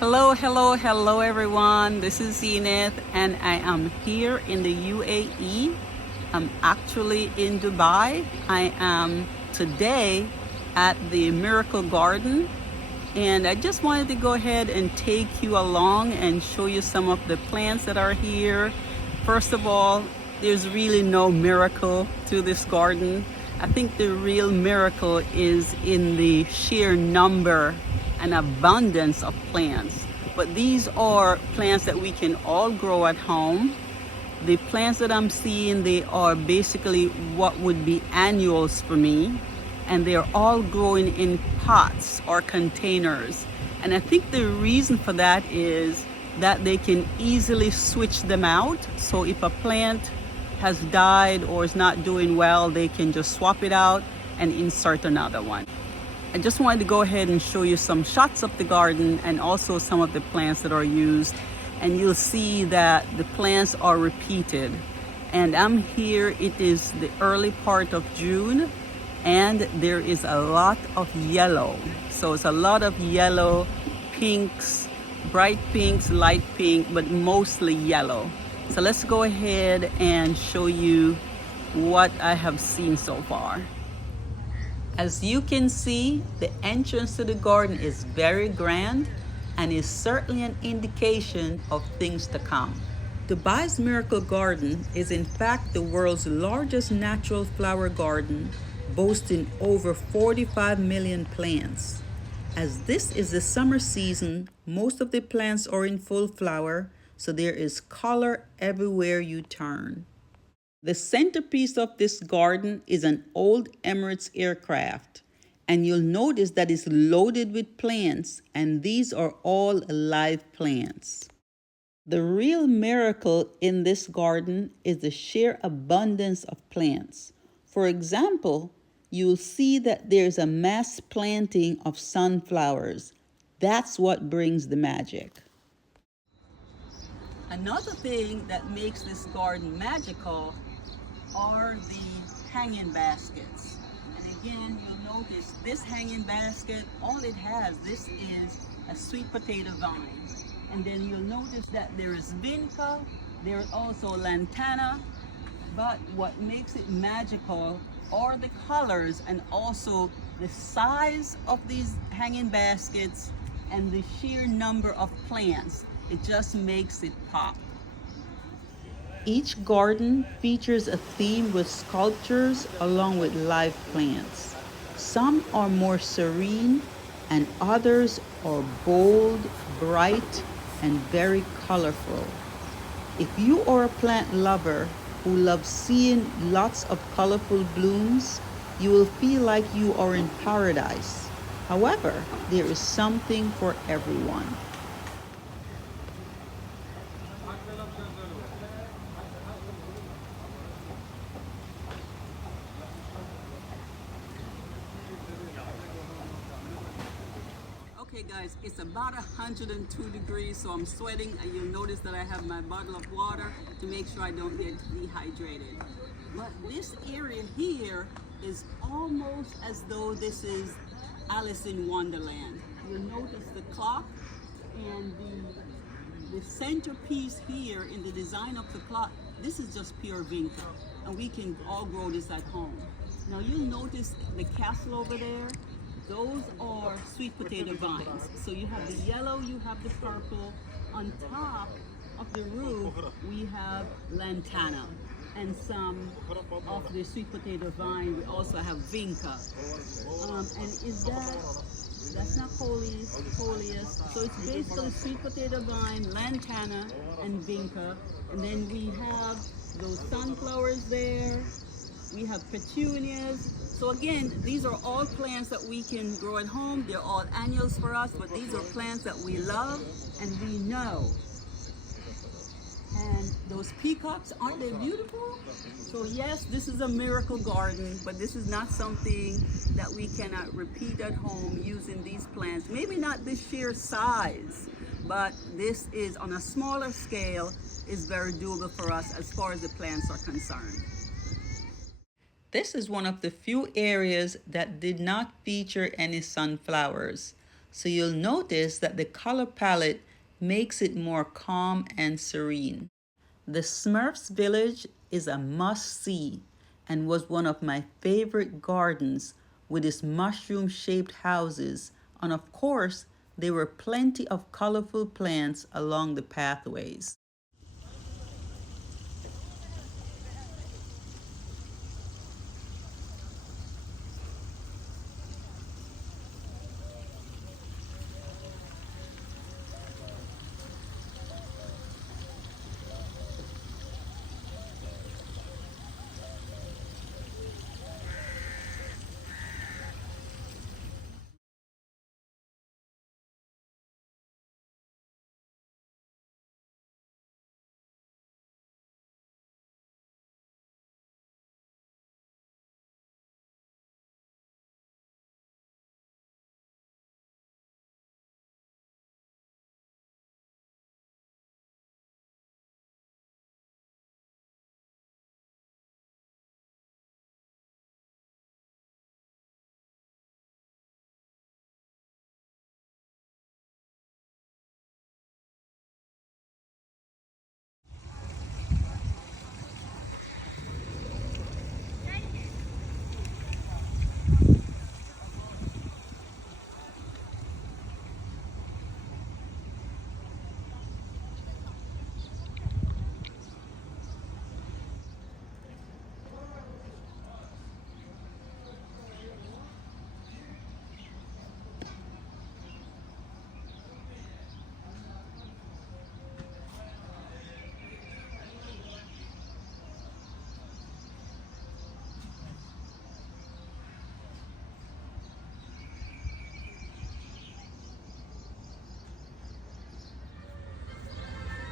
Hello everyone. This is Zenith and I am here in the UAE. I'm actually in Dubai. I am today at the Miracle Garden and I just wanted to go ahead and take you along and show you some of the plants that are here. First of all, there's really no miracle to this garden. I think the real miracle is in the sheer number and abundance of plants. But these are plants that we can all grow at home. The plants that I'm seeing, they are basically what would be annuals for me. And they're all growing in pots or containers. And I think the reason for that is that they can easily switch them out. So if a plant has died or is not doing well, they can just swap it out and insert another one. I just wanted to go ahead and show you some shots of the garden and also some of the plants that are used. And you'll see that the plants are repeated. And I'm here, it is the early part of June, and there is a lot of yellow. So it's a lot of yellow, pinks, bright pinks, light pink, but mostly yellow. So let's go ahead and show you what I have seen so far. As you can see, the entrance to the garden is very grand and is certainly an indication of things to come. Dubai's Miracle Garden is in fact the world's largest natural flower garden, boasting over 45 million plants. As this is the summer season, most of the plants are in full flower, so there is color everywhere you turn. The centerpiece of this garden is an old Emirates aircraft, and you'll notice that it's loaded with plants, and these are all live plants. The real miracle in this garden is the sheer abundance of plants. For example, you'll see that there's a mass planting of sunflowers. That's what brings the magic. Another thing that makes this garden magical are the hanging baskets. And again, you'll notice this hanging basket, all it has, this is a sweet potato vine. And then you'll notice that there is vinca, there's also lantana, but what makes it magical are the colors and also the size of these hanging baskets and the sheer number of plants. It just makes it pop. Each garden features a theme with sculptures along with live plants. Some are more serene and others are bold, bright, and very colorful. If you are a plant lover who loves seeing lots of colorful blooms, you will feel like you are in paradise. However, there is something for everyone. Okay guys, it's about 102 degrees, so I'm sweating, and you'll notice that I have my bottle of water to make sure I don't get dehydrated. But this area here is almost as though this is Alice in Wonderland. You'll notice the clock and the centerpiece here in the design of the clock. This is just pure vinca, and we can all grow this at home. Now you'll notice the castle over there. Those are sweet potato vines. So you have the yellow, you have the purple. On top of the roof, we have lantana. And some of the sweet potato vine, we also have vinca. That's not coleus. So it's basically sweet potato vine, lantana, and vinca. And then we have those sunflowers there. We have petunias. So again, these are all plants that we can grow at home. They're all annuals for us, but these are plants that we love and we know. And those peacocks, aren't they beautiful? So yes, this is a miracle garden, but this is not something that we cannot repeat at home using these plants. Maybe not this sheer size, but this is on a smaller scale, is very doable for us as far as the plants are concerned. This is one of the few areas that did not feature any sunflowers. So you'll notice that the color palette makes it more calm and serene. The Smurfs Village is a must-see and was one of my favorite gardens with its mushroom-shaped houses, and of course, there were plenty of colorful plants along the pathways.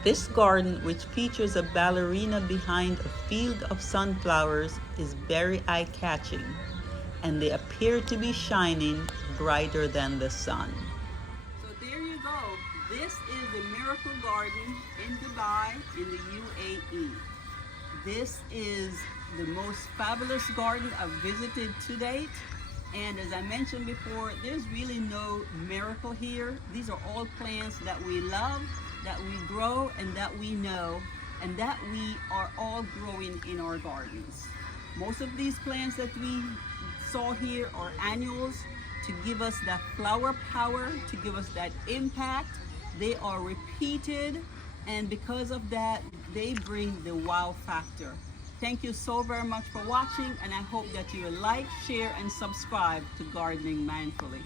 This garden, which features a ballerina behind a field of sunflowers, is very eye-catching, and they appear to be shining brighter than the sun. So there you go. This is the Miracle Garden in Dubai in the UAE. This is the most fabulous garden I've visited to date. And as I mentioned before, there's really no miracle here. These are all plants that we love, that we grow, and that we know, and that we are all growing in our gardens. Most of these plants that we saw here are annuals to give us that flower power, to give us that impact. They are repeated, and because of that, they bring the wow factor. Thank you so very much for watching, and I hope that you will like, share, and subscribe to Gardening Mindfully.